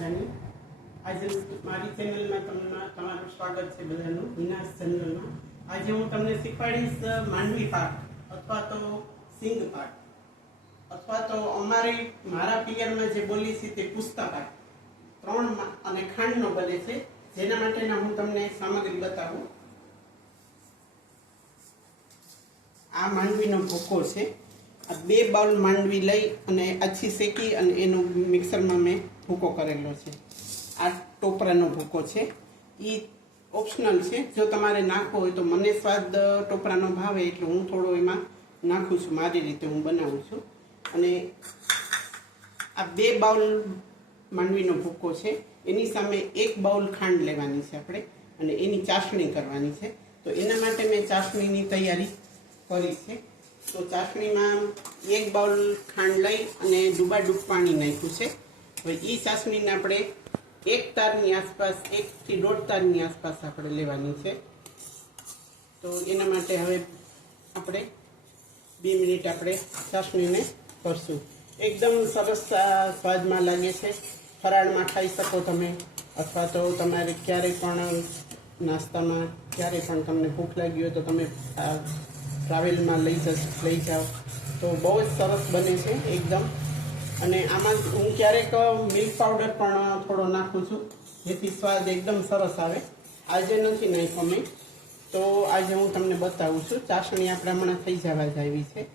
મજાની. આજે મારી ચેનલમાં તમારું સ્વાગત છે બધાનું, વિનાશ ચેનલમાં. આજે હું તમને શીખવાડીશ માંડવી પાક અથવા તો સિંગ પાક અથવા તો મારા પિયરમાં જે બોલી છે તે પુસ્તા પાક. 3 અને ખાંડનો બને છે, જેના માટેના હું તમને સામગ્રી બતાવું. આ માંડવીનો ભૂકો છે. આ 2 બાઉલ માંડવી લઈ અને આછી શેકી અને એનો મિક્સરમાં મેં ભૂકો કરેલો છે. આ ટોપરાનો ભૂકો છે. એ ઓપ્શનલ છે, જો તમારે નાખવો હોય તો. મને સ્વાદ ટોપરાનો ભાવે એટલે હું થોડો એમાં નાખું છું, મારી રીતે હું બનાવું છું. અને આ 2 બાઉલ માંડવીનો ભૂકો છે, એની સામે 1 બાઉલ ખાંડ લેવાની છે આપણે, અને એની ચાસણી કરવાની છે. તો એના માટે મેં ચાસણીની તૈયારી કરી છે. તો ચાસણીમાં 1 બાઉલ ખાંડ લઈ અને ડૂબાડૂબ પાણી નાખ્યું છે. હવે એ ચાસણીને આપણે 1 તારની આસપાસ, 1 થી 1.5 તારની આસપાસ આપણે લેવાની છે. તો એના માટે હવે આપણે 2 મિનિટ આપણે ચાસણીને કરશું. એકદમ સરસ સ્વાદમાં લાગે છે. ફરાળમાં ખાઈ શકો તમે, અથવા તો તમારે ક્યારેય પણ નાસ્તામાં, ક્યારેય પણ તમને ભૂખ લાગી હોય તો તમે ટ્રાવેલમાં લઈ જાઓ તો બહુ જ સરસ બને છે એકદમ. અને આમાં હું ક્યારેક મિલ્ક પાવડર પણ થોડો નાખું છું, જેથી સ્વાદ એકદમ સરસ આવે. આજે નથી નાખ્યો મેં, તો આજે હું તમને બતાવું છું. ચાસણી આપણે હમણાં થઈ જવા જાવી છે.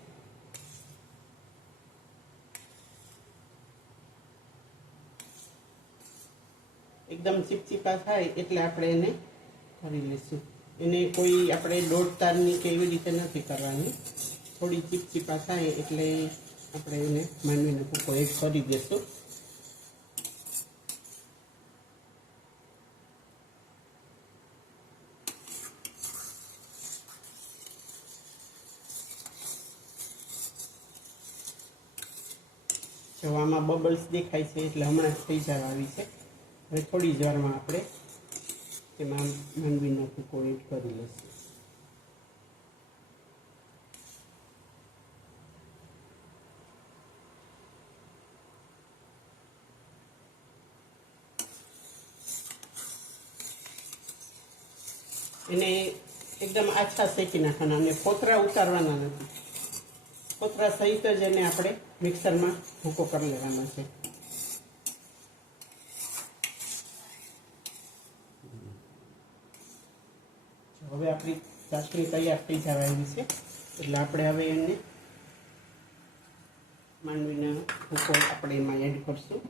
એકદમ ચીપચીપા થાય એટલે આપણે એને કરી લઈશું. એને કોઈ આપણે 1.5 તારની કે એવી રીતે નથી કરવાની. થોડી ચીપચીપા થાય એટલે આપણે એને માંડવીનો ભૂકો એડ કરી દઈશું. જો આમાં બબલ્સ દેખાય છે એટલે હમણાં થઈ જવા આવી છે. હવે થોડી જ વારમાં આપણે તેમાં માંડવીનો ભૂકો એડ કરી લઈશું. એને એકદમ આછા શેકી નાખવાના, અને ફોતરા ઉતારવાના નથી. ફોતરા સહિત જ એને આપણે મિક્સરમાં ભૂકો કરી લેવાનો છે. હવે આપણી ચાસણી તૈયાર થઈ જવા આવી છે, એટલે આપણે હવે એને માંડવીનો ભૂકો આપણે એમાં એડ કરશું.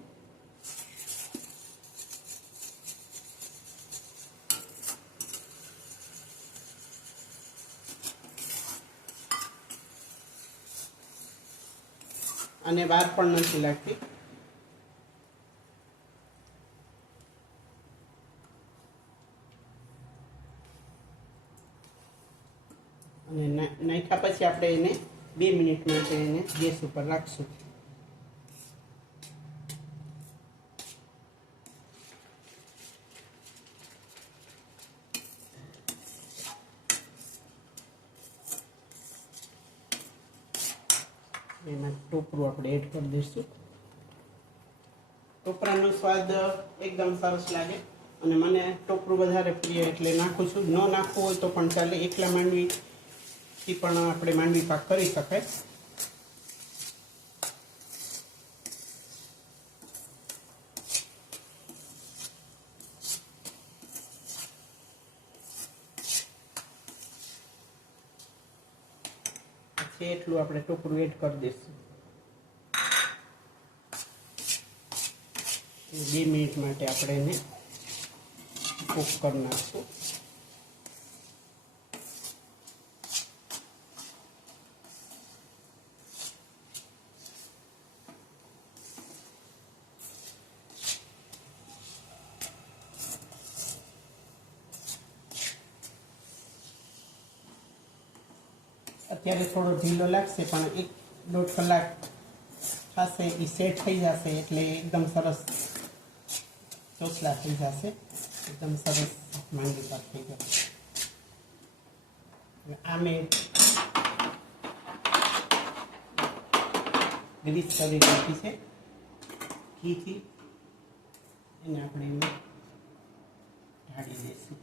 અને વાર પણ નથી લાગતી. અને નાખ્યા પછી આપણે એને 2 મિનિટ માટે એને ગેસ ઉપર રાખશું. એમાં ટોપરું આપણે એડ કરી દઈશું. ટોપરાનો સ્વાદ એકદમ સરસ લાગે, અને મને ટોપરું વધારે પ્રિય એટલે નાખું છું. ન નાખવું હોય તો પણ ચાલે, એકલા માંડવીથી પણ આપણે માંડવી પાક કરી શકાય. એટલું આપણે ટોપરું એડ કરી દઈશું. 2 મિનિટ માટે આપણે એને કૂક કરી નાખશું. અત્યારે થોડો ઢીલો લાગશે, પણ 1-1.5 કલાક થશે, એ સેટ થઈ જશે એટલે એકદમ સરસ ચોસલા થઈ જશે. એકદમ સરસ માંડવી પાક થઈ જશે. આ મેં ગ્રીસ કરી નાખી છે ઘીથી. એને આપણે એમાં ઢાળી દઈશું.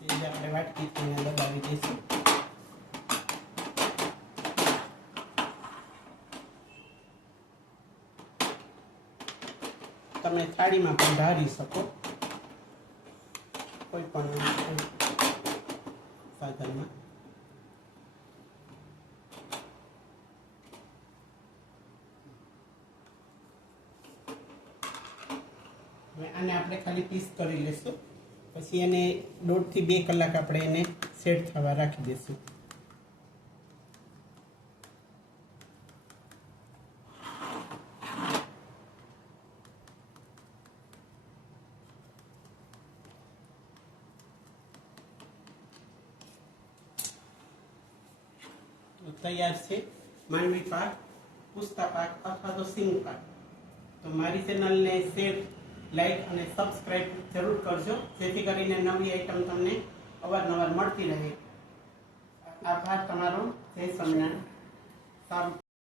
સેજ આપણે વાટકીથી એને દબાવી દઈશું. તમે થાળીમાં પણ ઢાળી શકો, કોઈ પણ સાધનમાં. હવે આને આપણે ખાલી પીસ કરી લઈશું. પછી એને 1.5 થી 2 કલાક આપણે એને સેટ થવા રાખી દઈશું. તો તૈયાર છે માંડવી પાક, પૂસ્તા પાક અથવા તો સિંગ પાક. તો મારી ચેનલને શેર, લાઈક અને સબસ્ક્રાઈબ જરૂર કરજો, જેથી કરીને નવી આઈટમ તમને અવારનવાર મળતી રહે. આભાર તમારો. જય સ્વામિનારાયણ. સારું.